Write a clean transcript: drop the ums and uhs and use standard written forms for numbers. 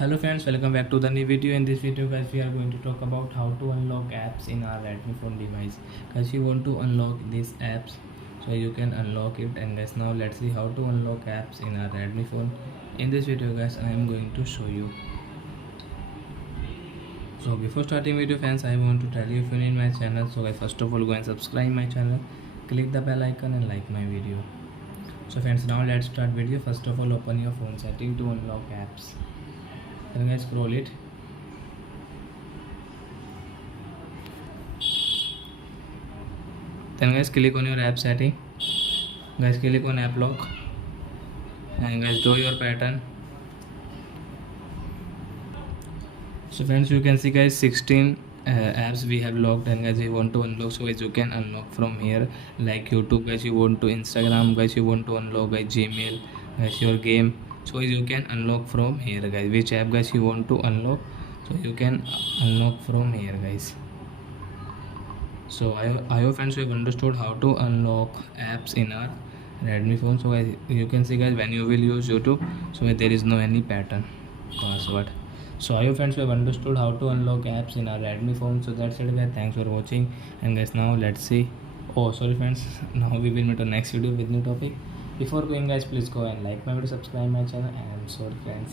Hello friends, welcome back to the new video. In this video guys, we are going to talk about how to unlock apps in our Redmi phone device. Guys, you want to unlock these apps so you can unlock it. And guys, now let's see how to unlock apps in our Redmi phone. In this video guys, I am going to show you. So before starting video friends, I want to tell you, if you need my channel, so guys, first of all go and subscribe my channel, click the bell icon and like my video. So friends, now let's start video. First of all, open your phone setting to unlock apps. Then guys, scroll it. Then guys, click on your app setting. Guys, click on app lock and guys, draw your pattern. So friends, you can see guys, 16 apps we have locked, and guys, you want to unlock, so guys you can unlock from here. Like YouTube guys, you want to Instagram guys, you want to unlock guys, Gmail guys, your game, so guys you can unlock from here guys. Which app guys you want to unlock, so you can unlock from here guys. So I hope friends you have understood how to unlock apps in our Redmi phone. So guys, you can see guys, when you will use YouTube, so guys, there is no any pattern password. So I hope friends you have understood how to unlock apps in our Redmi phone. So that's it guys, thanks for watching. And guys, now let's see, oh sorry friends, now we will meet on next video with new topic. Before going guys, please go and like my video, subscribe my channel, and sorry friends.